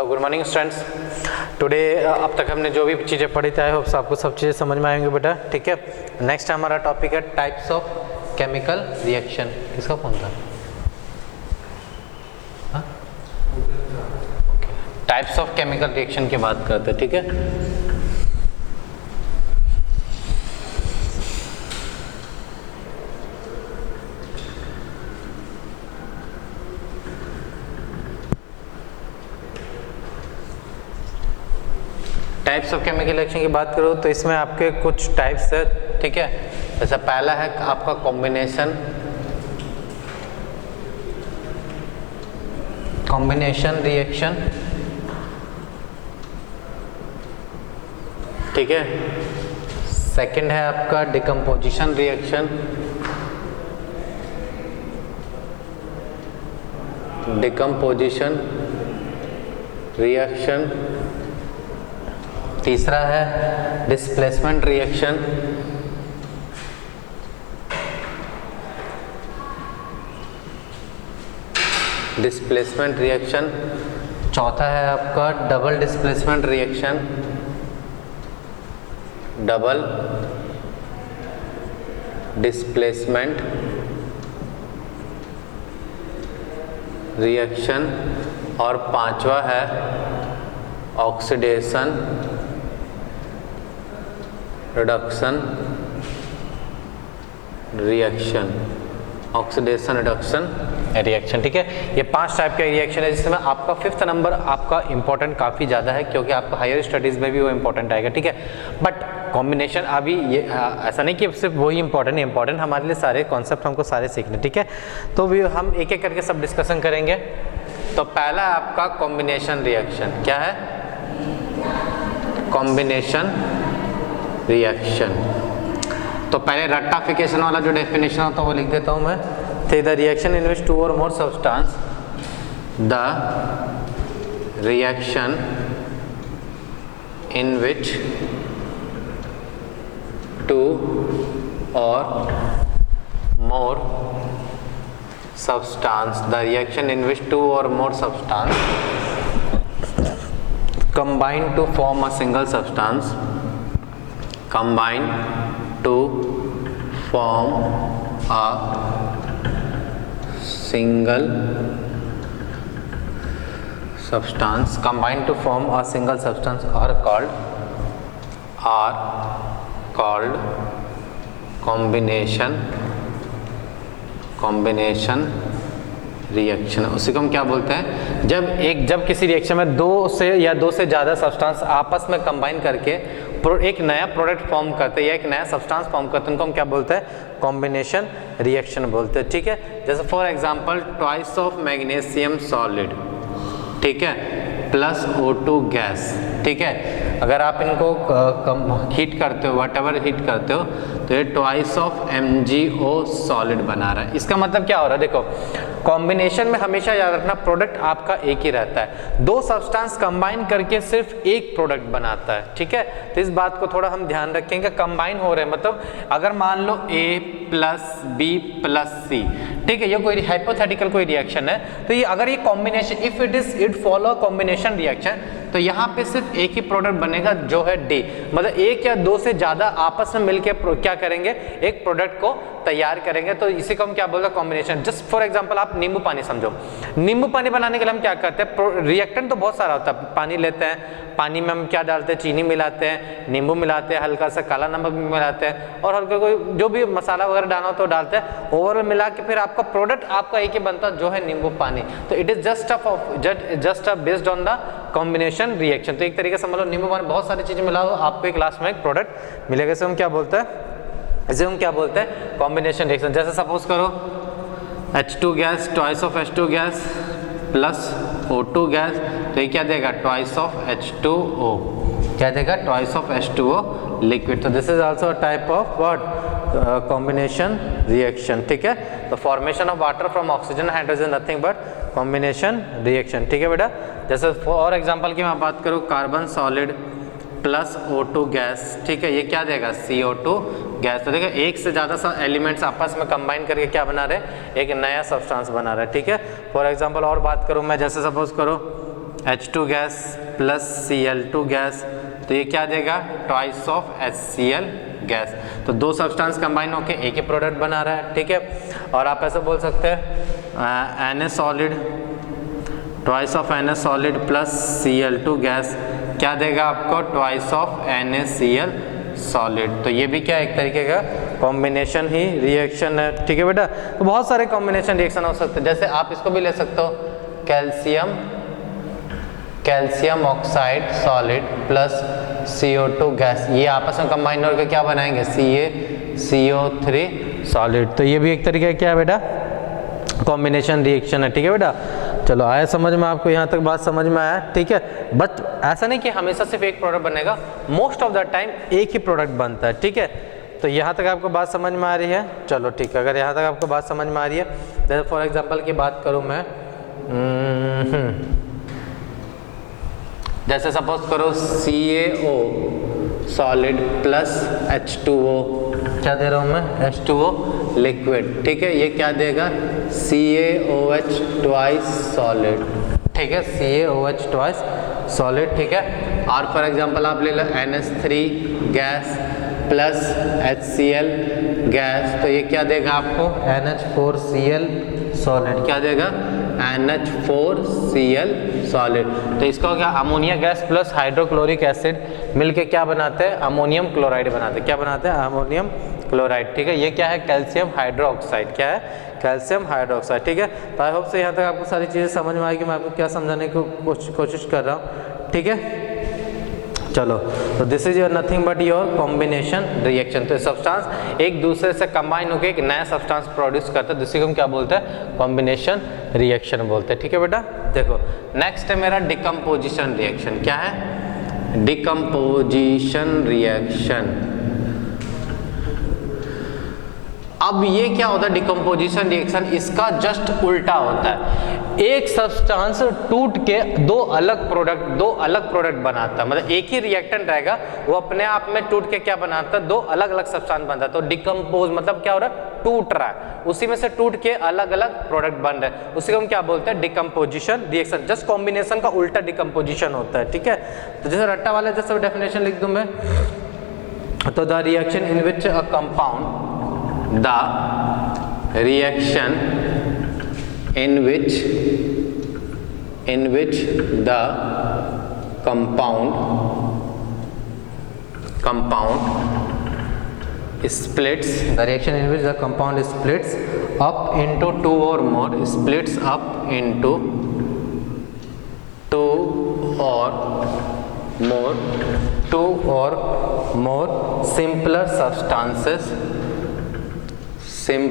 So good morning students. Today अब तक हमने जो भी चीज़ें पढ़ी थी आई होप आपको सब चीज़ें समझ में आएंगी बेटा, ठीक है। नेक्स्ट हमारा टॉपिक है टाइप्स ऑफ केमिकल रिएक्शन। किसका फोन था? टाइप्स ऑफ केमिकल रिएक्शन की बात करते हैं, ठीक है। टाइप्स ऑफ केमिकल रिएक्शन की बात करो तो इसमें आपके कुछ टाइप्स है, ठीक है। जैसा पहला है आपका कॉम्बिनेशन रिएक्शन, ठीक है। सेकंड है आपका डिकम्पोजिशन रिएक्शन, तीसरा है डिस्प्लेसमेंट रिएक्शन, चौथा है आपका डबल डिस्प्लेसमेंट रिएक्शन, और पांचवा है ऑक्सीडेशन रिडक्शन रिएक्शन, ठीक है। ये 5 टाइप का रिएक्शन है जिसमें आपका 5th नंबर आपका इंपॉर्टेंट काफ़ी ज़्यादा है क्योंकि आपका हायर स्टडीज़ में भी वो इंपॉर्टेंट आएगा, ठीक है। बट कॉम्बिनेशन अभी ये ऐसा नहीं कि सिर्फ वही इंपॉर्टेंट हमारे लिए सारे कॉन्सेप्ट हमको सारे सीखने, ठीक है। तो भी हम एक एक करके सब डिस्कशन करेंगे। तो पहला आपका कॉम्बिनेशन रिएक्शन क्या है? Combination reaction. तो पहले रट्टाफिकेशन वाला जो डेफिनेशन होता है वो लिख देता हूं मैं। The reaction in which 2 or more substance, the reaction in which 2 or more substance, the reaction in which 2 or more substance combine to form a single substance, combine to form a single substance are called combination reaction. उसी को हम क्या बोलते हैं? जब किसी reaction में 2 से ज़्यादा सब्सटेंस आपस में कंबाइन करके एक नया प्रोडक्ट फॉर्म करते हैं या एक नया सब्सटेंस फॉर्म करते हैं, उनको हम क्या बोलते हैं? कॉम्बिनेशन रिएक्शन बोलते हैं, ठीक है। जैसे for example twice of magnesium solid, ठीक है, प्लस O2 गैस, ठीक है। अगर आप इनको हीट करते हो, व्हाटएवर हीट करते हो, तो ये ट्वाइस ऑफ MgO सॉलिड बना रहा है। इसका मतलब क्या हो रहा है? देखो, कॉम्बिनेशन में हमेशा याद रखना प्रोडक्ट आपका एक ही रहता है। 2 सब्सटेंस कंबाइन करके सिर्फ एक प्रोडक्ट बनाता है, ठीक है। तो इस बात को थोड़ा हम ध्यान रखेंगे। कंबाइन हो रहे हैं मतलब अगर मान लो A + B + C, ठीक है, ये कोई हाइपोथेटिकल कोई रिएक्शन है, तो ये अगर ये combination it follow combination reaction, तो यहाँ पे सिर्फ एक ही प्रोडक्ट बनेगा जो है D। मतलब 1 या 2 से ज्यादा आपस में मिलकर क्या करेंगे? एक प्रोडक्ट को तैयार करेंगे। तो इसी को हम क्या बोलते हैं? कॉम्बिनेशन। जस्ट फॉर एग्जांपल आप नींबू पानी समझो। नींबू पानी बनाने के लिए हम क्या करते हैं? रिएक्टेंट तो बहुत सारा होता है। पानी लेते हैं, पानी में हम क्या डालते हैं? चीनी मिलाते हैं, नींबू मिलाते हैं, हल्का सा काला नमक भी मिलाते हैं, और हल्का कोई जो भी मसाला वगैरह डालना हो तो डालते हैं। ओवरऑल मिला के फिर आपका प्रोडक्ट आपका एक ही बनता है जो है नींबू पानी। तो it is just based on the combination reaction. तो एक तरीके से मतलब नींबू पानी बहुत सारी चीजें मिला हो, आपको एक क्लास में एक प्रोडक्ट मिलेगा। इसे हम क्या बोलते हैं? इसे हम क्या बोलते हैं? Combination reaction. जैसे सपोज करो H2 gas twice of H2 gas plus O2 gas, तो ये क्या देगा? ट्वाइस ऑफ H2O, क्या देगा? Twice of H2O liquid. तो this is also a type of what? Combination reaction, ठीक है। तो formation of water from oxygen and hydrogen nothing but combination reaction, ठीक है बेटा। जैसे फॉर एग्जांपल की मैं बात करूँ, carbon solid plus O2 gas, ठीक है, ये क्या देगा? CO2 gas. तो देखिए एक से ज़्यादा एलिमेंट्स आपस में कंबाइन करके क्या बना रहे हैं? एक नया सब्सटेंस बना रहा है, ठीक है। फॉर एग्जांपल और बात करूँ मैं, जैसे सपोज करो H2 gas plus Cl2 gas, तो ये क्या देगा, ट्वाइस ऑफ HCl गैस। तो दो सब्सटेंस कंबाइन होके एक ही प्रोडक्ट बना रहा है, ठीक है। और आप ऐसे बोल सकते हैं Na solid, twice of Na solid plus Cl2 gas क्या देगा आपको, ट्वाइस ऑफ NaCl सॉलिड। तो ये भी क्या एक तरीके का कॉम्बिनेशन ही रिएक्शन है, ठीक है बेटा। तो बहुत सारे कॉम्बिनेशन रिएक्शन हो सकते हैं, जैसे आप इसको भी ले सकते हो, calcium oxide solid plus CO2 gas, ये आपस में कंबाइन होकर क्या बनाएंगे, CaCO3 सॉलिड। तो ये भी एक तरीके का क्या है बेटा, कॉम्बिनेशन रिएक्शन है, ठीक है बेटा। चलो आया समझ में, आपको यहाँ तक बात समझ में आया, ठीक है। बट ऐसा नहीं कि हमेशा सिर्फ एक प्रोडक्ट बनेगा, मोस्ट ऑफ द टाइम एक ही प्रोडक्ट बनता है, ठीक है। तो यहाँ तक आपको बात समझ में आ रही है, चलो ठीक है। अगर यहाँ तक आपको बात समझ में आ रही है, जैसे फॉर एग्जांपल की बात करूँ मैं, जैसे सपोज करो CaO सॉलिड प्लस H2O, क्या दे रहा हूँ मैं, H2O लिक्विड, ठीक है। ये क्या देगा, CaOH ट्वाइस सॉलिड, ठीक है, CaOH ट्वाइस सॉलिड, ठीक है। और फॉर एग्जांपल आप ले लो NH3 gas plus HCl gas, तो ये क्या देगा आपको, NH4Cl सॉलिड, क्या देगा, NH4Cl सॉलिड। तो इसको क्या, ammonia gas plus hydrochloric acid मिलके क्या बनाते हैं, अमोनियम क्लोराइड बनाते हैं, क्या बनाते हैं, अमोनियम क्लोराइड, ठीक है। ये क्या है, कैल्शियम हाइड्रोक्साइड, क्या है, कैल्शियम हाइड्रोक्साइड, ठीक है। तो आई होप से यहाँ तक आपको सारी चीज़ें समझ में आएगी, मैं आपको क्या समझाने की कोशिश कर रहा हूँ, ठीक है। चलो, तो this is your nothing but your combination reaction. तो सब्सटेंस एक दूसरे से कंबाइन होकर एक नया सब्सटेंस प्रोड्यूस करता है, जिसको हम क्या बोलते हैं, कॉम्बिनेशन रिएक्शन बोलते हैं, ठीक है बेटा। देखो नेक्स्ट है मेरा डिकम्पोजिशन रिएक्शन, क्या है, डिकम्पोजिशन रिएक्शन। अब ये क्या होता है डिकम्पोजिशन रिएक्शन, इसका जस्ट उल्टा होता है। एक सब्सटेंस टूट के दो अलग प्रोडक्ट बनाता है, मतलब एक ही रिएक्टेंट रहेगा, वो अपने आप में टूट के क्या बनाता है, दो अलग अलग सब्सटेंस बनता है। तो डिकम्पोज मतलब क्या हो रहा है, टूट रहा है, उसी में से टूट के अलग अलग प्रोडक्ट बन रहे हैं, उसी को हम क्या बोलते हैं, डिकम्पोजिशन रिएक्शन। जस्ट कॉम्बिनेशन का उल्टा डिकम्पोजिशन होता है, ठीक है। तो जैसे रट्टा वाला जैसे डेफिनेशन लिख दूं मैं, तो the reaction in which a compound, the reaction in which the compound splits, the reaction in which the compound splits up into two or more, splits up into two or more simpler substances are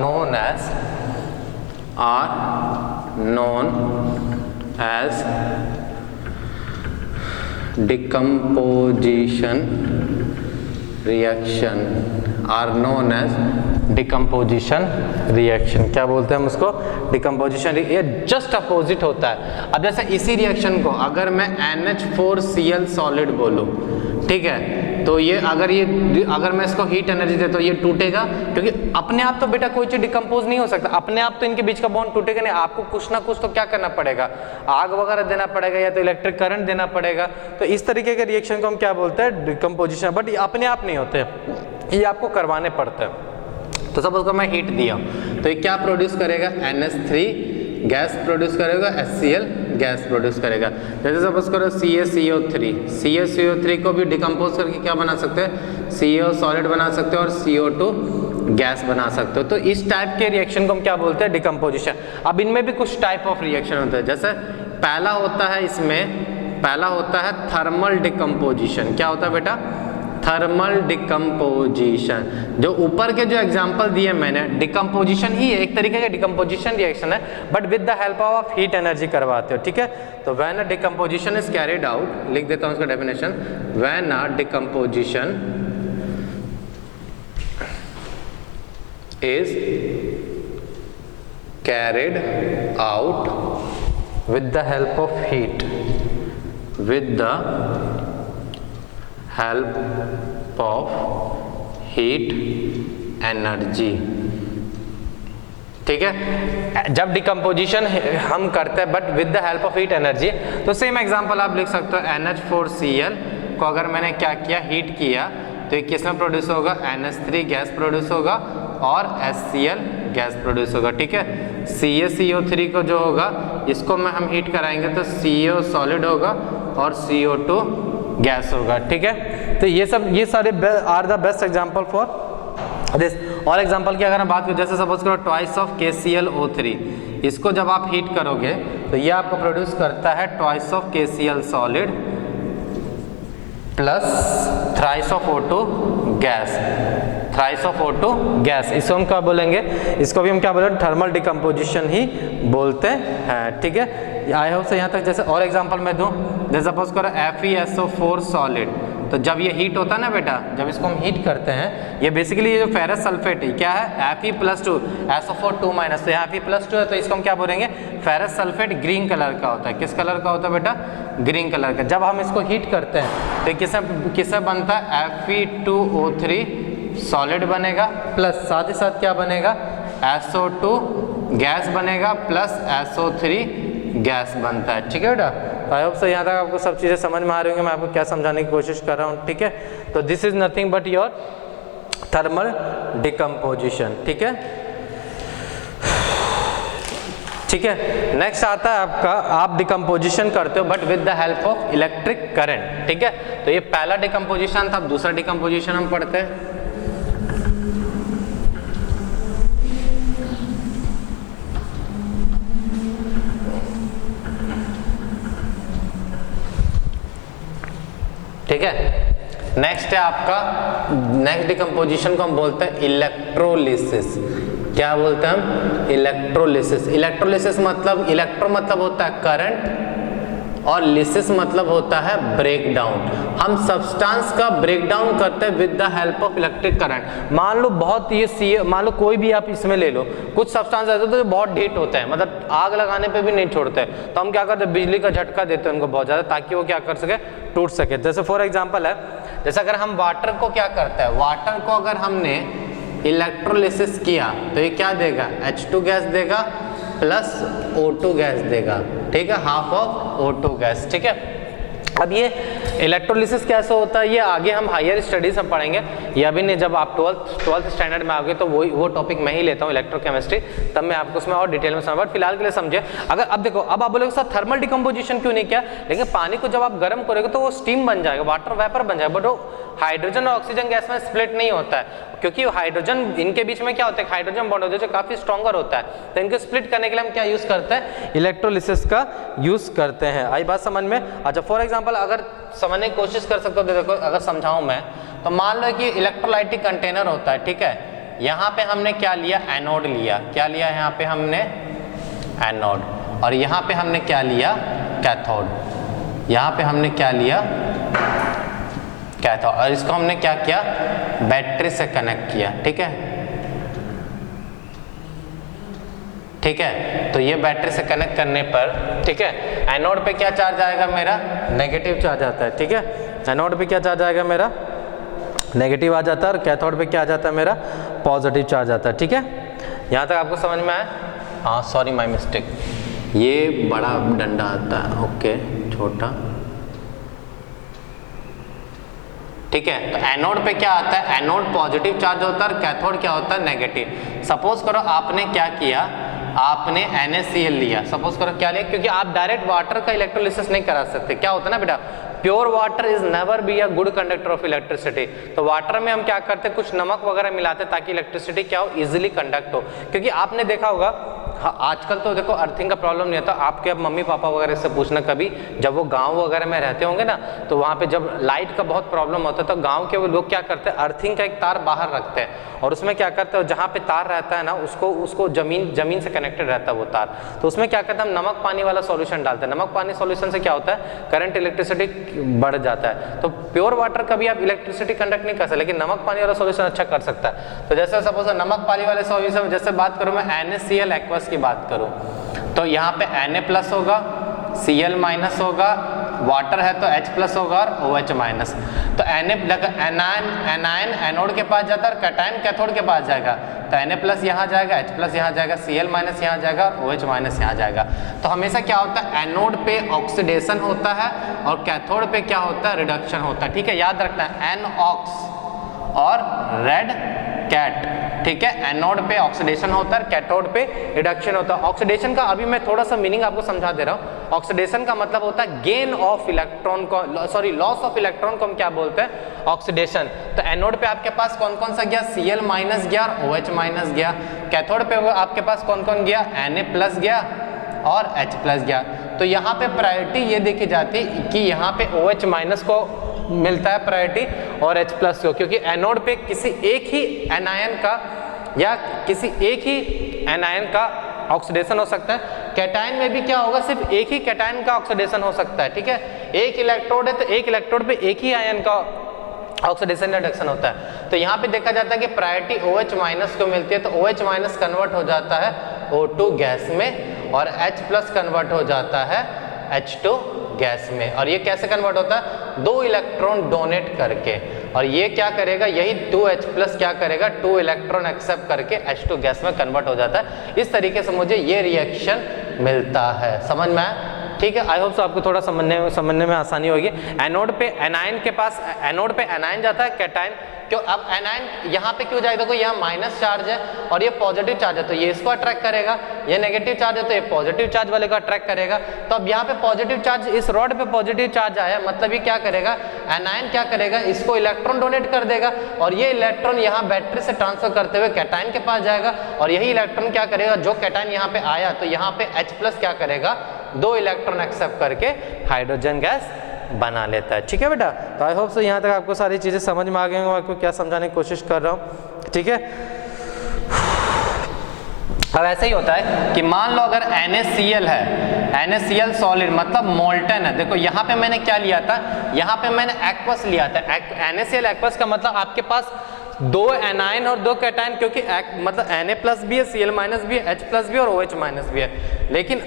known as decomposition reaction, decomposition reaction, क्या बोलते हैं हम उसको, decomposition. ये just opposite होता है। अब जैसे इसी रिएक्शन को अगर मैं NH4Cl सॉलिड बोलूं, ठीक है, तो ये अगर मैं इसको हीट एनर्जी दे तो ये टूटेगा, क्योंकि अपने आप तो बेटा कोई चीज डिकम्पोज नहीं हो सकता, अपने आप तो इनके बीच का बॉन्ड टूटेगा नहीं, आपको कुछ ना कुछ तो क्या करना पड़ेगा, आग वगैरह देना पड़ेगा या तो इलेक्ट्रिक करंट देना पड़ेगा। तो इस तरीके के रिएक्शन को हम क्या बोलते हैं, डिकम्पोजिशन। बट ये अपने आप नहीं होते, ये आपको करवाने पड़ते हैं। तो सपोज को मैं हीट दिया तो ये क्या प्रोड्यूस करेगा, NH3 गैस प्रोड्यूस करेगा, HCl गैस प्रोड्यूस करेगा। जैसे सपोज करो CaCO3 को भी डिकम्पोज करके क्या बना सकते हैं, CO सॉलिड बना सकते हो और CO2 गैस बना सकते हो। तो इस टाइप के रिएक्शन को हम क्या बोलते हैं, डिकम्पोजिशन। अब इनमें भी कुछ टाइप ऑफ रिएक्शन होते हैं, जैसे पहला होता है थर्मल डिकम्पोजिशन। क्या होता है बेटा, थर्मल डिकम्पोजिशन। जो ऊपर के जो एग्जांपल दिए मैंने, डिकम्पोजिशन ही है, एक तरीके का डिकम्पोजिशन रिएक्शन है, but with the help of heat energy करवाते हो, ठीक है। तो when a decomposition is carried out, लिख देता हूं उसका definition, when a decomposition is carried out with the help of heat, with the help of heat energy. ठीक है, जब डिकम्पोजिशन हम करते हैं but with the help of heat energy, तो सेम एग्जांपल आप लिख सकते हो NH4Cl को अगर मैंने क्या किया, हीट किया, तो ये किस में प्रोड्यूस होगा, NH3 गैस प्रोड्यूस होगा और HCl गैस प्रोड्यूस होगा। ठीक है, CaCO3 को जो होगा इसको में हम हीट कराएंगे तो CO सॉलिड होगा और CO2 गैस होगा। ठीक है, तो ये सारे are the best example for this. और एग्जांपल की अगर हम बात करें, जैसे सपोज करो ट्वाइस ऑफ KClO3, इसको जब आप हीट करोगे तो ये आपको प्रोड्यूस करता है twice of KCl solid plus thrice of O2 gas, thrice of O2 gas. इसको हम क्या बोलेंगे, इसको भी हम क्या बोलेंगे, थर्मल डिकम्पोजिशन ही बोलते हैं। ठीक है, आई होप से यहाँ तक। जैसे और एग्जांपल मैं दूं, जैसे सपोज करो FeSO4 सॉलिड, तो जब ये हीट होता है ना बेटा, जब इसको हम हीट करते हैं, ये बेसिकली ये जो फेरस सल्फेट है क्या है, Fe+2 SO4 2 माइनस, तो यहाँ Fe+2 है तो इसको हम क्या बोलेंगे, फेरस सल्फेट ग्रीन कलर का होता है। किस कलर का होता है बेटा, ग्रीन कलर का। जब हम इसको हीट करते हैं तो किससे बनता है, Fe2O3 सॉलिड बनेगा प्लस साथ ही साथ क्या बनेगा, SO2 गैस बनेगा प्लस SO3 गैस बनता है। ठीक है बेटा, आई होप सो यहाँ तक आपको सब चीज़ें समझ में आ रही होंगी, मैं आपको क्या समझाने की कोशिश कर रहा हूँ। ठीक है, तो this is nothing but your thermal decomposition. ठीक है, ठीक है, नेक्स्ट आता है आपका, आप डिकम्पोजिशन करते हो but with the help of electric current. ठीक है, तो ये पहला डिकम्पोजिशन था, अब दूसरा डिकम्पोजिशन हम पढ़ते हैं। ठीक है, नेक्स्ट है आपका, नेक्स्ट डिकम्पोजिशन को हम बोलते हैं इलेक्ट्रोलिसिस। क्या बोलते हैं हम, इलेक्ट्रोलिसिस। इलेक्ट्रोलिसिस मतलब, इलेक्ट्रो मतलब होता है करंट और लिसिस मतलब होता है ब्रेक डाउन। हम सब्सटेंस का ब्रेक डाउन करते हैं with the help of electric current. मान लो बहुत ये मान लो कोई भी आप इसमें ले लो, कुछ सब्सटेंस ऐसे होते हैं जो बहुत हीट होते हैं, मतलब आग लगाने पे भी नहीं छोड़ते, तो हम क्या करते हैं, बिजली का झटका देते हैं उनको बहुत ज़्यादा, ताकि वो क्या कर सके, टूट सके। जैसे फॉर एग्जाम्पल है, जैसे अगर हम वाटर को क्या करते हैं, वाटर को अगर हमने इलेक्ट्रोलिसिस किया तो ये क्या देगा, H2 गैस देगा प्लस O2 गैस देगा। ठीक है, हाफ ऑफ O2 गैस। ठीक है, अब ये इलेक्ट्रोलिसिस कैसे होता है ये आगे हम हायर स्टडीज में पढ़ेंगे, ये अभी नहीं, जब आप 12th स्टैंडर्ड में आओगे तो वो टॉपिक मैं ही लेता हूँ इलेक्ट्रोकेमिस्ट्री, तब मैं आपको उसमें और डिटेल में समझा। फिलहाल के लिए समझे, अगर अब देखो, अब आप बोलोगे सर थर्मल डिकम्पोजिशन क्यों नहीं किया, लेकिन पानी को जब आप गर्म करोगे तो वो स्टीम बन जाएगा, वाटर वेपर बन जाएगा, बट वो हाइड्रोजन और ऑक्सीजन गैस में स्प्लिट नहीं होता है, क्योंकि हाइड्रोजन, इनके बीच में क्या होता है, हाइड्रोजन बॉन्ड होता है जो काफी स्ट्रॉन्गर होता है, तो इनको स्प्लिट करने के लिए हम क्या यूज करते हैं, इलेक्ट्रोलिसिस का यूज करते हैं। आई बात समझ में। अच्छा, फॉर एग्जांपल अगर समझने की कोशिश कर सकते हो तो देखो, अगर समझाऊं मैं, तो मान लो कि इलेक्ट्रोलाइटिक कंटेनर होता है। ठीक है, यहाँ पे हमने क्या लिया, एनोड लिया, क्या लिया यहाँ पे हमने, एनोड, और यहाँ पे हमने क्या लिया, कैथोड, यहाँ पे हमने क्या लिया, कैथोड, और इसको हमने क्या किया, बैटरी से कनेक्ट किया। ठीक है, ठीक है, तो ये बैटरी से कनेक्ट करने पर, ठीक है, एनोड पे क्या चार्ज आएगा मेरा, नेगेटिव चार्ज आता है। ठीक है, एनोड पे क्या चार्ज आएगा मेरा, नेगेटिव आ जाता है, और कैथोड पे क्या आ जाता है मेरा, पॉजिटिव चार्ज आता है। ठीक है, यहाँ तक आपको समझ में आया। हाँ, सॉरी माय मिस्टेक, ये बड़ा डंडा आता है, ओके, छोटा। ठीक है, तो एनोड पे क्या आता है, एनोड पॉजिटिव चार्ज होता है और कैथोड क्या होता है, नेगेटिव। सपोज करो आपने क्या किया, आपने NaCl लिया, सपोज करो क्या लिया, क्योंकि आप डायरेक्ट वाटर का इलेक्ट्रोलिसिस नहीं करा सकते, क्या होता है ना बेटा, pure water is never be a good conductor of electricity. तो वाटर में हम क्या करते हैं, कुछ नमक वगैरह मिलाते हैं ताकि इलेक्ट्रिसिटी क्या हो, इजीली कंडक्ट हो। क्योंकि आपने देखा होगा, हाँ, आजकल तो देखो अर्थिंग का प्रॉब्लम नहीं होता, आपके अब मम्मी पापा वगैरह से पूछना, कभी जब वो गांव वगैरह में रहते होंगे ना, तो वहाँ पे जब लाइट का बहुत प्रॉब्लम होता है तो गांव के वो लोग क्या करते हैं, अर्थिंग का एक तार बाहर रखते हैं और उसमें क्या करते हैं, जहाँ पे तार रहता है ना उसको जमीन से कनेक्टेड रहता है वो तार, तो उसमें क्या करते हैं, हम नमक पानी वाला सॉल्यूशन डालते हैं। नमक पानी सॉल्यूशन से क्या होता है, करंट इलेक्ट्रिसिटी बढ़ जाता है। तो प्योर वाटर कभी आप इलेक्ट्रिसिटी कंडक्ट नहीं कर सकते, लेकिन नमक पानी वाला सॉल्यूशन अच्छा कर सकता है। तो जैसे सपोज नमक पानी वाले सॉल्यूशन, जैसे बात करूँ मैं NaCl एक्वस की बात करूँ, तो यहाँ पे Na प्लस होगा, Cl माइनस होगा, वाटर है तो H प्लस होगा और OH माइनस। तो एनायन एनोड के पास जाता है और कैटायन कैथोड के पास जाएगा, तो Na प्लस यहाँ जाएगा, H प्लस यहाँ जाएगा, Cl माइनस यहाँ जाएगा और OH माइनस यहाँ जाएगा। तो हमेशा क्या होता है, एनोड पे ऑक्सीडेशन होता है और कैथोड पे क्या होता है, रिडक्शन होता है। ठीक है, याद रखना है NOx और रेड कैट। ठीक है, एनोड पे ऑक्सीडेशन होता है, कैथोड पे रिडक्शन होता है। ऑक्सीडेशन का अभी मैं थोड़ा सा मीनिंग आपको समझा दे रहा हूँ। ऑक्सीडेशन का मतलब होता है गेन ऑफ इलेक्ट्रॉन को, सॉरी लॉस ऑफ इलेक्ट्रॉन को हम क्या बोलते हैं, ऑक्सीडेशन। तो एनोड पे आपके पास कौन कौन सा गया, Cl माइनस गया और OH माइनस गया। कैथोड पे आपके पास कौन कौन गया, Na प्लस गया और H प्लस गया। तो यहाँ पे प्रायोरिटी ये देखी जाती कि यहाँ पे OH माइनस को मिलता है प्रायोरिटी और H प्लस को, क्योंकि एनोड पे किसी एक ही एनायन का या किसी एक ही एनायन का ऑक्सीडेशन हो सकता है। कैटायन में भी क्या होगा, सिर्फ एक ही कैटायन का ऑक्सीडेशन हो सकता है। ठीक है, एक इलेक्ट्रोड है तो एक इलेक्ट्रोड पे एक ही आयन का ऑक्सीडेशन रिडक्शन होता है। तो यहाँ पे देखा जाता है कि प्रायोरिटी OH माइनस को मिलती है, तो OH माइनस कन्वर्ट हो जाता है O2 गैस में और H प्लस कन्वर्ट हो जाता है H2 गैस में। और ये कैसे कन्वर्ट होता है, 2 इलेक्ट्रॉन डोनेट करके, और ये क्या करेगा, यही 2H प्लस क्या करेगा, 2 इलेक्ट्रॉन एक्सेप्ट करके H2 गैस में कन्वर्ट हो जाता है। इस तरीके से मुझे ये रिएक्शन मिलता है। समझ में आया? ठीक है, आई होप सो आपको थोड़ा समझने में आसानी होगी। एनोड पे एनायन के पास, एनोड पे एनायन जाता है, कैटायन क्यों, अब एनायन यहाँ पे क्यों जाएगा, देखो यहाँ माइनस चार्ज है और ये पॉजिटिव चार्ज है तो ये इसको अट्रैक्ट करेगा, ये नेगेटिव चार्ज है तो ये पॉजिटिव चार्ज वाले को अट्रैक्ट करेगा। तो अब यहाँ पे पॉजिटिव चार्ज, इस रॉड पे पॉजिटिव चार्ज आया, मतलब ये क्या करेगा, एनायन क्या करेगा, इसको इलेक्ट्रॉन डोनेट कर देगा और ये इलेक्ट्रॉन यहाँ बैटरी से ट्रांसफर करते हुए कैटायन के पास जाएगा और यही इलेक्ट्रॉन क्या करेगा, जो कैटायन यहाँ पे आया तो यहाँ पे H प्लस क्या करेगा, 2 इलेक्ट्रॉन एक्सेप्ट करके हाइड्रोजन गैस बना लेता है। ठीक है बेटा, तो आई होप सो यहाँ तक आपको सारी चीज़ें समझ में आ गई होंगी, आपको क्या समझाने की कोशिश कर रहा हूँ। ठीक है, अब ऐसे ही होता है कि मान लो अगर NaCl है, NaCl सॉलिड मतलब मोल्टन है। देखो यहाँ पे मैंने क्या लिया था, यहाँ पे मैंने एक्वस लिया था। NaCl एक्वस का मतलब आपके पास 2 एनायन और 2 कैटायन, क्योंकि मतलब Na प्लस भी है, Cl माइनस भी है, H प्लस भी है और OH माइनस भी है। लेकिन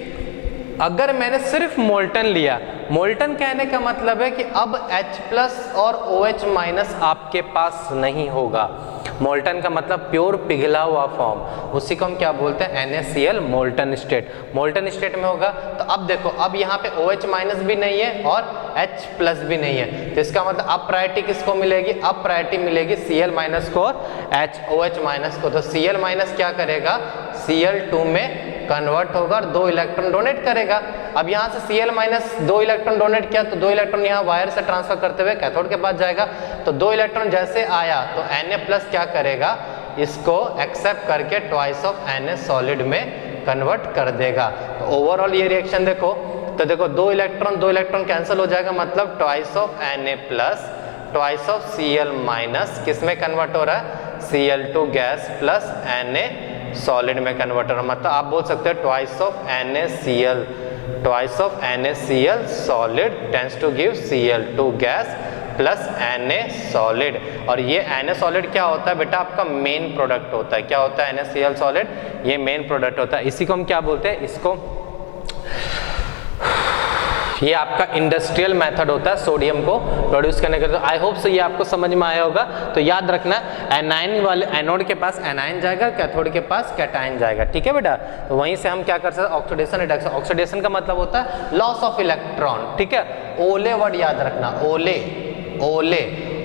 अगर मैंने सिर्फ मोल्टन लिया, मोल्टन कहने का मतलब है कि अब H प्लस और OH माइनस आपके पास नहीं होगा। मोल्टन का मतलब प्योर पिघला हुआ फॉर्म, उसी को हम क्या बोलते हैं, NaCl molten state. Molten state में होगा तो अब देखो, अब यहाँ पे OH माइनस भी नहीं है और H प्लस भी नहीं है, तो इसका मतलब अब प्रायोरिटी किसको मिलेगी, अब प्रायोरिटी मिलेगी Cl माइनस को और OH माइनस को। तो Cl माइनस क्या करेगा, Cl2 में कन्वर्ट होगा और 2 इलेक्ट्रॉन डोनेट करेगा। अब यहाँ से Cl माइनस 2 इलेक्ट्रॉन डोनेट किया तो 2 इलेक्ट्रॉन यहाँ वायर से ट्रांसफर करते हुए कैथोड के पास जाएगा। तो 2 इलेक्ट्रॉन जैसे आया तो Na प्लस क्या करेगा, इसको एक्सेप्ट करके ट्वाइस ऑफ Na सॉलिड में कन्वर्ट कर देगा। तो ओवरऑल ये रिएक्शन देखो, तो देखो 2 इलेक्ट्रॉन कैंसिल हो जाएगा, मतलब twice of Na plus twice of Cl minus किस में कन्वर्ट हो रहा है, Cl2 gas plus Na solid में कन्वर्ट हो रहा है। मतलब आप बोल सकते हो twice of NaCl solid tends to give Cl2 gas plus Na solid. और ये Na सॉलिड क्या होता है बेटा, आपका मेन प्रोडक्ट होता है। क्या होता है NaCl सॉलिड, ये मेन प्रोडक्ट होता है। इसी को हम क्या बोलते हैं, इसको, ये आपका इंडस्ट्रियल मेथड होता है सोडियम को प्रोड्यूस करने का। तो आई होप सो ये आपको समझ में आया होगा। तो याद रखना, एनायन वाले एनोड के पास एनायन जाएगा, कैथोड के पास कैटायन जाएगा। ठीक है बेटा, तो वहीं से हम क्या कर सकते हैं, ऑक्सीडेशन रिडक्शन। ऑक्सीडेशन का मतलब होता है लॉस ऑफ इलेक्ट्रॉन। ठीक है, ओले वर्ड याद रखना, ओले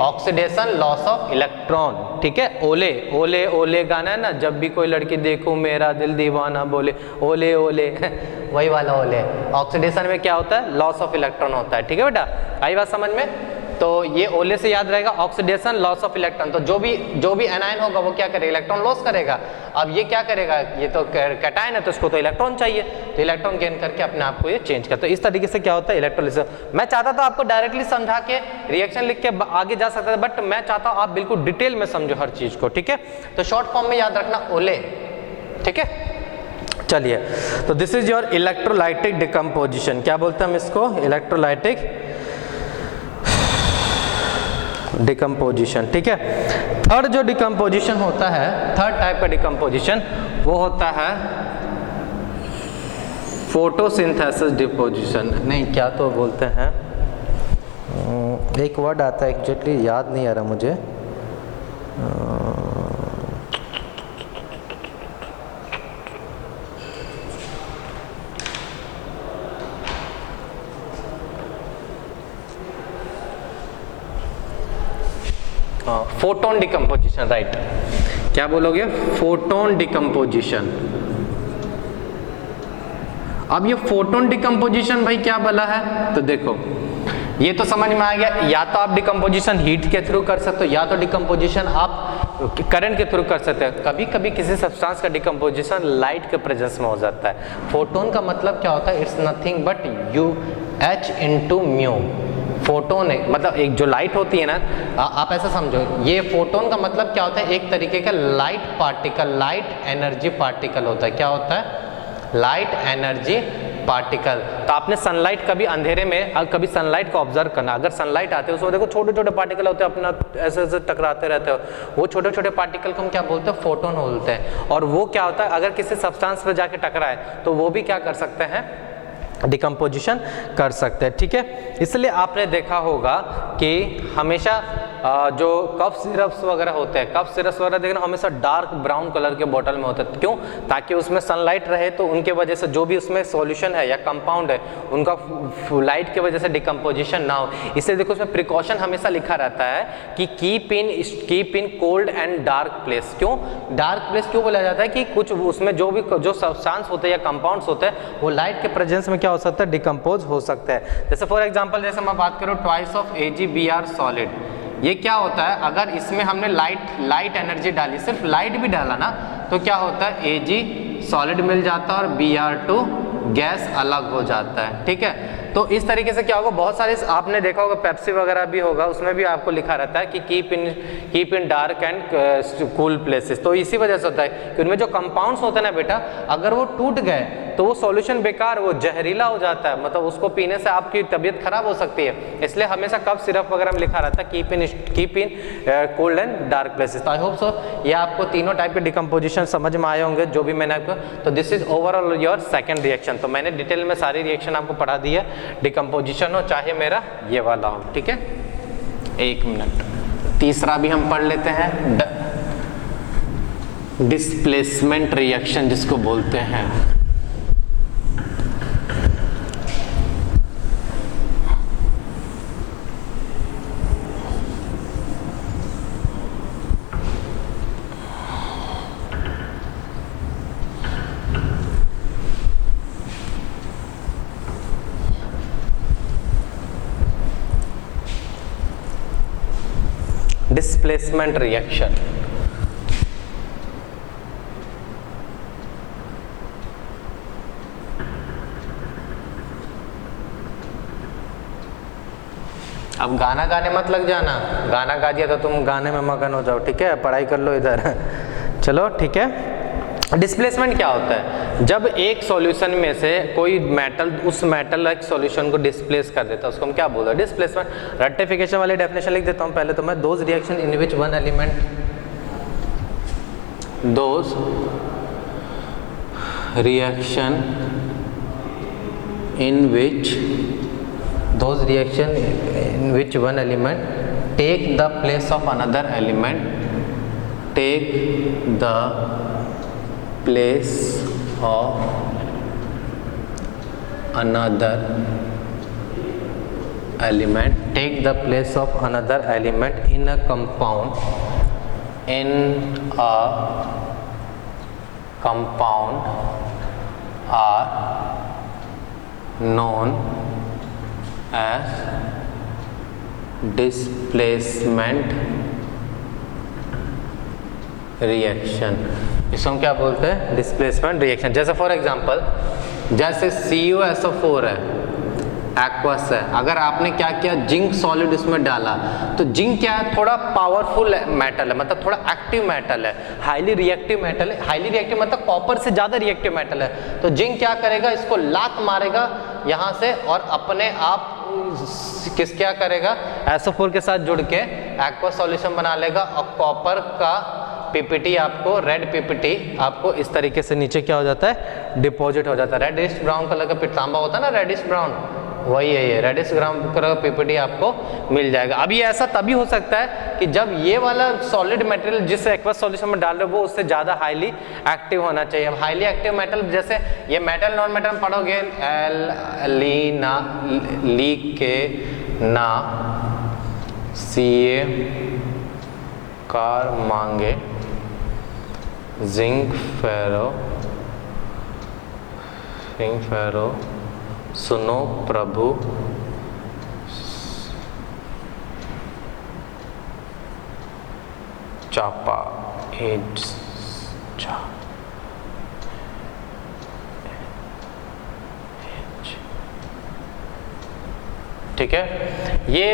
ऑक्सीडेशन लॉस ऑफ इलेक्ट्रॉन। ठीक है, ओले ओले गाना है ना, जब भी कोई लड़की देखूं मेरा दिल दीवाना बोले, ओले ओले वही वाला ओले। ऑक्सीडेशन में क्या होता है, लॉस ऑफ इलेक्ट्रॉन होता है। ठीक है बेटा, आई बात समझ में। तो ये ओले से याद रहेगा, ऑक्सीडेशन लॉस ऑफ इलेक्ट्रॉन। तो जो भी एनायन होगा वो क्या करेगा, इलेक्ट्रॉन लॉस करेगा। अब ये क्या करेगा, ये तो कैटायन है तो इसको तो इलेक्ट्रॉन चाहिए, तो इलेक्ट्रॉन गेन करके अपने आप को ये चेंज करता है। इस तरीके से क्या होता है इलेक्ट्रोलिसिस। मैं चाहता था आपको डायरेक्टली समझा के रिएक्शन लिख के आगे जा सकता था, बट मैं चाहता हूँ आप बिल्कुल डिटेल में समझो हर चीज को। ठीक है, तो शॉर्ट फॉर्म में याद रखना ओले। ठीक है, चलिए, तो this is your electrolytic decomposition. क्या बोलते हैं हम इसको, इलेक्ट्रोलाइटिक डिकम्पोजिशन। ठीक है, थर्ड जो डिकम्पोजिशन होता है, थर्ड टाइप का डिकम्पोजिशन वो होता है फोटोसिंथेसिस डिपोजिशन। नहीं, क्या तो बोलते हैं, एक वर्ड आता है, एग्जैक्टली याद नहीं आ रहा मुझे। Photon decomposition, right. क्या बोलोगे? Photon decomposition. अब ये फोटोन डिकम्पोजिशन भाई क्या बला है? तो देखो ये तो समझ में आ गया, या तो आप डिकम्पोजिशन हीट के थ्रू कर सकते हो, या तो डिकम्पोजिशन आप करंट के थ्रू कर सकते हो। कभी कभी किसी सब्सटेंस का डिकम्पोजिशन लाइट के प्रेजेंस में हो जाता है। फोटोन का मतलब क्या होता है? It's nothing but UH into mu. Photon है मतलब एक जो लाइट होती है ना, आप ऐसा समझो, ये फोटोन का मतलब क्या होता है? एक तरीके का light particle, light energy particle होता है। क्या होता है? Light energy particle. तो आपने सनलाइट कभी अंधेरे में कभी सनलाइट को ऑब्जर्व करना, अगर सनलाइट आते हैं उसमें देखो छोटे छोटे पार्टिकल होते हैं, अपना ऐसे ऐसे टकराते रहते हो, वो छोटे छोटे पार्टिकल को हम क्या बोलते हैं? फोटोन बोलते हैं। और वो क्या होता है? अगर किसी सब्सटेंस पे जाके टकराए तो वो भी क्या कर सकते हैं? डिकम्पोजिशन कर सकते हैं। ठीक है, इसलिए आपने देखा होगा कि हमेशा जो कफ सिरप्स वगैरह होते हैं, कफ सिरप्स वगैरह देखना हमेशा डार्क ब्राउन कलर के बॉटल में होता है। क्यों? ताकि उसमें सनलाइट रहे, तो उनके वजह से जो भी उसमें सॉल्यूशन है या कंपाउंड है उनका लाइट की वजह से डिकम्पोजिशन ना हो। इसलिए देखो उसमें प्रिकॉशन हमेशा लिखा रहता है कि keep in cold and dark place. क्यों डार्क प्लेस क्यों बोला जाता है? कि कुछ उसमें जो सब्सटेंस होते हैं या कंपाउंड्स होते हैं वो लाइट के प्रेजेंस में क्या हो सकता है? डिकम्पोज हो सकता है। जैसे फॉर एग्जाम्पल, जैसे मैं बात करूँ ट्वाइस ऑफ AgBr सॉलिड, ये क्या होता है? अगर इसमें हमने लाइट एनर्जी डाली, सिर्फ लाइट भी डाला ना, तो क्या होता है? Ag सॉलिड मिल जाता है और Br2 गैस अलग हो जाता है। ठीक है, तो इस तरीके से क्या होगा? बहुत सारे आपने देखा होगा, पेप्सी वगैरह भी होगा, उसमें भी आपको लिखा रहता है कि keep in dark and cool places. तो इसी वजह से होता है कि उनमें जो कंपाउंड्स होते हैं ना बेटा, अगर वो टूट गए तो वो सॉल्यूशन बेकार, वो जहरीला हो जाता है, मतलब उसको पीने से आपकी तबीयत खराब हो सकती है। इसलिए हमेशा कफ सिरप वगैरह में लिखा रहता है keep in cold and dark places. I hope so ये आपको तीनों टाइप के डिकम्पोजिशन समझ में आए होंगे जो भी मैंने आपको। तो this is overall your second reaction. तो मैंने डिटेल में सारी रिएक्शन आपको पढ़ा दी है, डिकम्पोजिशन हो चाहे मेरा ये वाला हो। ठीक है, एक मिनट, तीसरा भी हम पढ़ लेते हैं, डिस्प्लेसमेंट रिएक्शन जिसको बोलते हैं। डिस्प्लेसमेंट रिएक्शन, अब गाना गाने मत लग जाना, गाना गा दिया तो तुम गाने में मगन हो जाओ। ठीक है, पढ़ाई कर लो इधर। चलो ठीक है। डिस्प्लेसमेंट क्या होता है? जब एक सॉल्यूशन में से कोई मेटल उस मेटल एक सॉल्यूशन को डिस्प्लेस कर देता है, उसको हम क्या बोलते हैं? डिस्प्लेसमेंट। रेक्टिफिकेशन वाली डेफिनेशन लिख देता हूँ पहले तो मैं। Those reaction in which one element, those reaction in which one element take the place of another element, take the place of another element, take the place of another element in a compound, are known as displacement reaction। इसको हम क्या बोलते हैं? Displacement reaction. जैसे for example, जैसे CuSO4 है, aqueous है, अगर आपने क्या किया? जिंक सॉलिड इसमें डाला, तो जिंक क्या है? थोड़ा पावरफुल मेटल है, मतलब थोड़ा एक्टिव मेटल है, हाईली रिएक्टिव मेटल है। हाईली रिएक्टिव मतलब कॉपर से ज़्यादा रिएक्टिव मेटल है। तो जिंक क्या करेगा? इसको लात मारेगा यहाँ से और अपने आप क्या करेगा? SO4 के साथ जुड़ के एक्वस सॉल्यूशन बना लेगा और कॉपर का पीपीटी आपको, रेड पीपीटी आपको इस तरीके से नीचे क्या हो जाता है? डिपॉजिट हो जाता है। रेडिश ब्राउन कलर का तांबा होता है ना, रेडिश ब्राउन, वही है, ये रेडिस ग्राम का पीपीटी आपको मिल जाएगा। अब ये ऐसा तभी हो सकता है कि जब ये वाला सॉलिड मटेरियल जिस एक्वस सॉल्यूशन में डाल रहे हो वो उससे ज़्यादा हाईली एक्टिव होना चाहिए। अब हाईली एक्टिव मेटल, जैसे ये मेटल नॉन मेटल पढ़ोगे, ली के ना Ca कार मांगे, जिंक फेरो सुनो प्रभु, चापा ठीक है, ये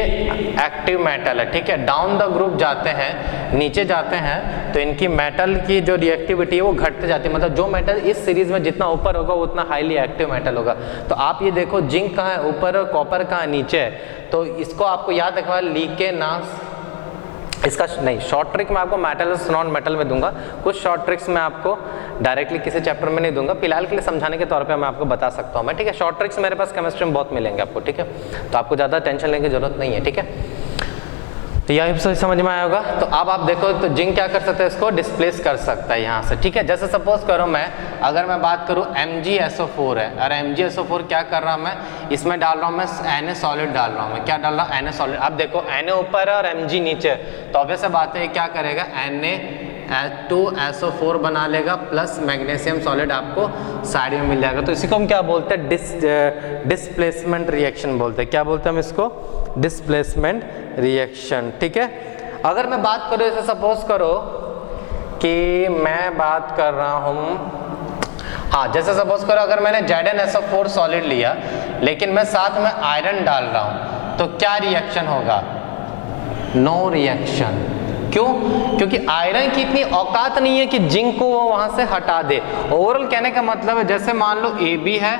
एक्टिव मेटल है। ठीक है, डाउन द ग्रुप जाते हैं, नीचे जाते हैं तो इनकी मेटल की जो रिएक्टिविटी है वो घटते जाती है। मतलब जो मेटल इस सीरीज में जितना ऊपर होगा वो उतना हाईली एक्टिव मेटल होगा। तो आप ये देखो जिंक कहाँ है ऊपर और कॉपर कहाँ है नीचे है, तो इसको आपको याद रखना, लीके नास, इसका नहीं शॉर्ट ट्रिक मैं आपको मेटल्स नॉन मेटल में दूंगा, कुछ शॉर्ट ट्रिक्स मैं आपको डायरेक्टली किसी चैप्टर में नहीं दूंगा, फिलहाल के लिए समझाने के तौर पे मैं आपको बता सकता हूँ मैं। ठीक है, शॉर्ट ट्रिक्स मेरे पास केमिस्ट्री में बहुत मिलेंगे आपको। ठीक है, तो आपको ज़्यादा टेंशन लेने की जरूरत नहीं है। ठीक है, तो यह समझ में आया होगा। तो अब आप देखो तो जिंक क्या कर सकते हैं, इसको डिस्प्लेस कर सकता है यहाँ से। ठीक है, जैसे सपोज करो मैं अगर मैं बात करूँ MgSO4 है, और MgSO4 क्या कर रहा हूँ मैं, इसमें डाल रहा हूँ मैं Na सॉलिड डाल रहा हूँ मैं, क्या डाल रहा हूँ Na सॉलिड। अब देखो Na ऊपर है और Mg नीचे, तो ऑब्वियस बात है क्या करेगा, Na2SO4 बना लेगा प्लस मैग्नीशियम सॉलिड आपको साइड में मिल जाएगा। तो इसी को हम क्या बोलते हैं, डिस्प्लेसमेंट रिएक्शन बोलते हैं। क्या बोलते हैं हम इसको, डिस्प्लेसमेंट रिएक्शन। ठीक है, अगर मैं बात करूँ जैसे सपोज करो कि मैं बात कर रहा हूँ, हाँ जैसे सपोज करो अगर मैंने ZnSO4 सॉलिड लिया लेकिन मैं साथ में आयरन डाल रहा हूँ, तो क्या रिएक्शन होगा, नो रिएक्शन। क्यों, क्योंकि आयरन की इतनी औकात नहीं है कि जिंक को वो वहां से हटा दे। ओवरऑल कहने का मतलब है जैसे मान लो AB है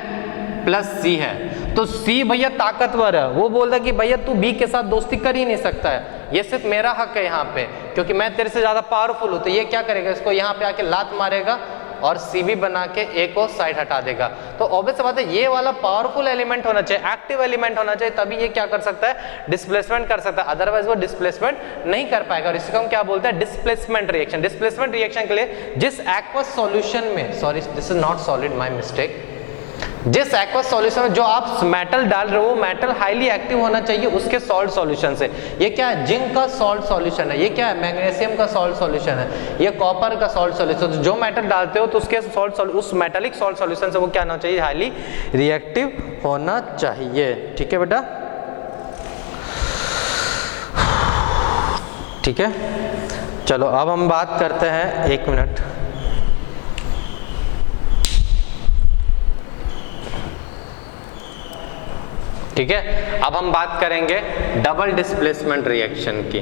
प्लस C है, तो C भैया ताकतवर है, वो बोल रहा कि भैया तू B के साथ दोस्ती कर ही नहीं सकता है, ये सिर्फ मेरा हक है यहाँ पे क्योंकि मैं तेरे से ज्यादा पावरफुल हूँ। तो ये क्या करेगा, इसको यहाँ पे आके लात मारेगा और Cb बना के A को साइड हटा देगा। तो ऑब्वियस बात है ये वाला पावरफुल एलिमेंट होना चाहिए, एक्टिव एलिमेंट होना चाहिए, तभी ये क्या कर सकता है, डिस्प्लेसमेंट कर सकता है, अदरवाइज वो डिस्प्लेसमेंट नहीं कर पाएगा। और इसको हम क्या बोलते हैं, डिस्प्लेसमेंट रिएक्शन। डिस्प्लेसमेंट रिएक्शन के लिए जिस एक्वस सॉल्यूशन में, sorry this is not solid, my mistake, जिस एक्वस सॉल्यूशन में जो आप मेटल डाल रहे हो वो मेटल हाईली एक्टिव होना चाहिए उसके सॉल्ट सॉल्यूशन से। ये क्या है, जिंक का सॉल्ट सॉल्यूशन है, ये क्या है, मैग्नीशियम का सॉल्ट सॉल्यूशन है, ये कॉपर का सॉल्ट सॉल्यूशन। जो मेटल डालते हो तो उसके सॉल्ट उस मेटालिक सॉल्ट सॉल्यूशन से वो क्या होना चाहिए, हाईली रिएक्टिव होना चाहिए। ठीक है बेटा, ठीक है, चलो अब हम बात करते हैं, एक मिनट, ठीक है, अब हम बात करेंगे डबल डिस्प्लेसमेंट रिएक्शन की।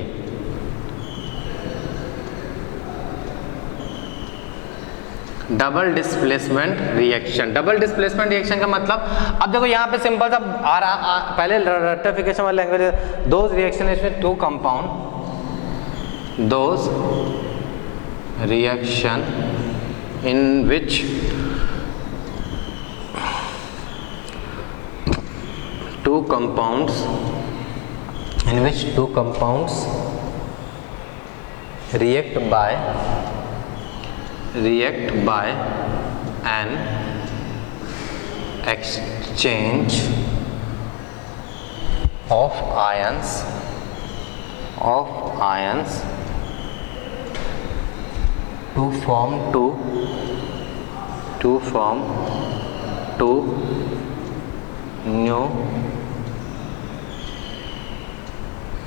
Double displacement reaction, double displacement reaction का मतलब, अब देखो यहाँ पे सिंपल सा पहले रेक्टिफिकेशन वाला लैंग्वेज, दोज रिएक्शन इसमें two compound, those reaction in which two compounds react by an exchange of ions to form two new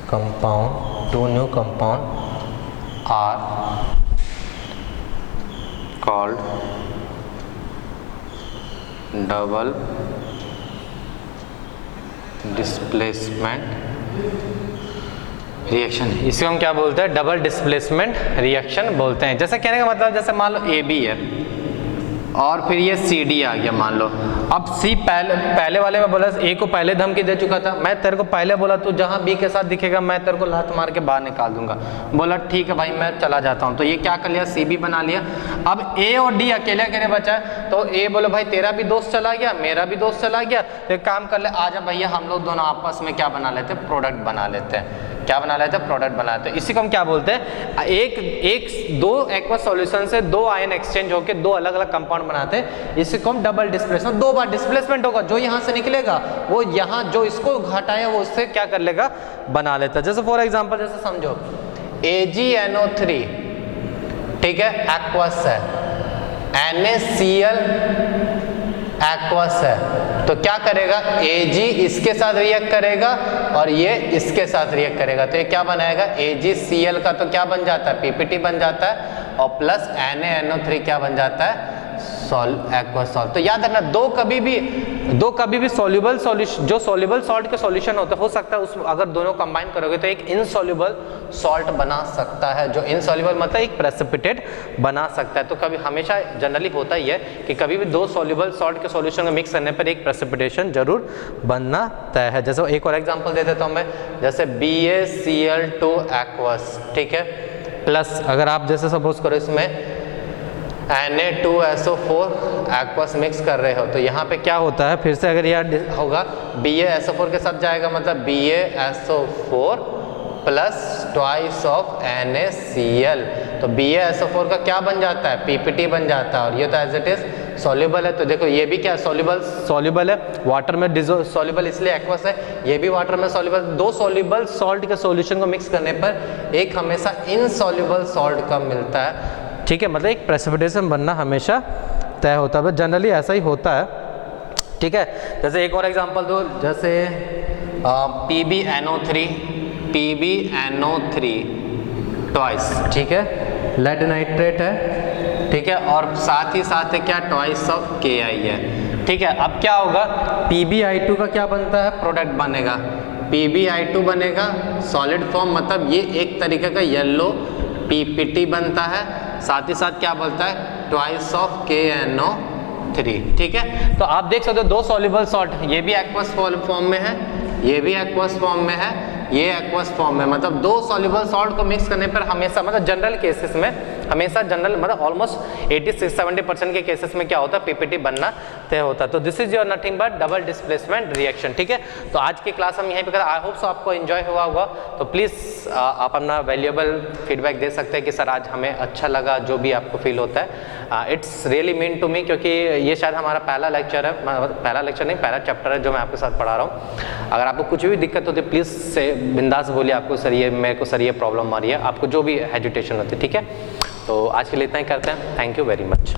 compound are called double displacement reaction. इसे हम क्या बोलते हैं, डबल डिस्प्लेसमेंट रिएक्शन बोलते हैं। जैसे कहने का मतलब, जैसे मान लो AB है और फिर ये सी डी आ गया मान लो। अब सी पहले वाले में बोला ए को पहले धमकी दे चुका था, मैं तेरे को पहले बोला तू जहाँ बी के साथ दिखेगा मैं तेरे को लात मार के बाहर निकाल दूंगा। बोला ठीक है भाई मैं चला जाता हूँ, तो ये क्या कर लिया, सी बी बना लिया। अब ए और डी अकेले अकेले बचा है, तो ए बोलो भाई तेरा भी दोस्त चला गया, मेरा भी दोस्त चला गया, तो एक काम कर ले, आजा भैया हम लोग दोनों आपस में क्या बना लेते हैं, प्रोडक्ट बना लेते हैं। क्या बना लेते हैं, प्रोडक्ट बना लेते हैं। इसी को हम क्या बोलते हैं, दो एक्वस सॉल्यूशन से दो आयन एक्सचेंज होकर दो अलग अलग कंपाउंड बनाते हैं, इसी को हम डबल डिस्प्लेसमेंट। दो बार डिस्प्लेसमेंट होगा, जो यहाँ से निकलेगा वो यहाँ जो इसको घटाया वो उससे क्या कर लेगा, बना लेता है। जैसे फॉर एग्जांपल जैसे समझो AgNO3 ठीक है एक्वस है, NaCl एक्वस है, तो क्या करेगा Ag इसके साथ रिएक्ट करेगा और ये इसके साथ रिएक्ट करेगा, तो ये क्या बनाएगा AgCl का तो क्या बन जाता है PPT बन जाता है और प्लस NaNO3 क्या बन जाता है एक्वस सॉल्ट। तो याद रखना दो कभी भी सॉल्युबल सॉल्यूशन, जो सॉल्युबल सॉल्ट के सॉल्यूशन होता है, हो सकता है उस अगर दोनों कंबाइन करोगे तो एक इनसॉल्युबल सॉल्ट बना सकता है, जो इनसॉल्युबल मतलब एक प्रेसिपिटेट बना सकता है। तो कभी हमेशा जनरली होता ही है कि कभी भी दो सॉल्युबल सॉल्ट के सॉल्यूशन को मिक्स करने पर एक प्रेसिपिटेशन जरूर बनना तय है। जैसे एक और एग्जाम्पल दे देता हूँ मैं, जैसे BaCl2 एक्वस ठीक है, प्लस अगर आप जैसे सपोज करो इसमें Na2SO4 एक्वस मिक्स कर रहे हो, तो यहाँ पे क्या होता है, फिर से अगर यह होगा BaSO4 के साथ जाएगा, मतलब BaSO4 plus twice of NaCl, तो BaSO4 का क्या बन जाता है PPT बन जाता है, और ये तो एज इट इज सॉल्युबल है। तो देखो ये भी क्या सॉल्युबल है, वाटर में सॉल्युबल इसलिए एक्वस है, ये भी वाटर में सॉल्युबल। दो सॉल्युबल सॉल्ट के सॉल्यूशन को मिक्स करने पर एक हमेशा इनसॉल्युबल सॉल्ट का मिलता है, ठीक है, मतलब एक प्रेसिपिटेशन बनना हमेशा तय होता है, जनरली ऐसा ही होता है, ठीक है। जैसे एक और एग्जांपल दो, जैसे PbNO3 ट्वाइस ठीक है, लेड नाइट्रेट है ठीक है, और साथ ही साथ है क्या ट्वाइस ऑफ Ki है, ठीक है। अब क्या होगा PbI2 का क्या बनता है, प्रोडक्ट बनेगा, PbI2 बनेगा सॉलिड फॉर्म, मतलब ये एक तरीके का येलो PPT बनता है, साथ ही साथ क्या बोलता है ट्वाइस ऑफ KNO3 ठीक है। तो आप देख सकते हो दो सॉल्युबल सॉल्ट, ये भी एक्वस फॉर्म में है, ये भी एक्वस फॉर्म में है, ये एक्वस फॉर्म में, मतलब दो सॉल्युबल सॉल्ट को मिक्स करने पर हमेशा मतलब जनरल केसेस में हमेशा जनरल मतलब ऑलमोस्ट 80-70% के केसेस में क्या होता है PPT बनना तय होता है। तो this is your nothing but double displacement reaction, ठीक है। तो आज की क्लास हम यहीं पे कर, आई होप सो आपको एंजॉय हुआ होगा। तो प्लीज़ आप अपना वैल्यूएबल फीडबैक दे सकते हैं कि सर आज हमें अच्छा लगा, जो भी आपको फील होता है। It's really mean to me, क्योंकि ये शायद हमारा पहला लेक्चर है, पहला लेक्चर नहीं पहला चैप्टर है जो मैं आपके साथ पढ़ा रहा हूँ। अगर आपको कुछ भी दिक्कत होती है प्लीज़ से बिंदास बोलिए, आपको सर ये मेरे को सर ये प्रॉब्लम आ रही है, आपको जो भी हेजिटेशन होती है, ठीक है। तो आज के लिए इतना ही करते हैं, थैंक यू वेरी मच।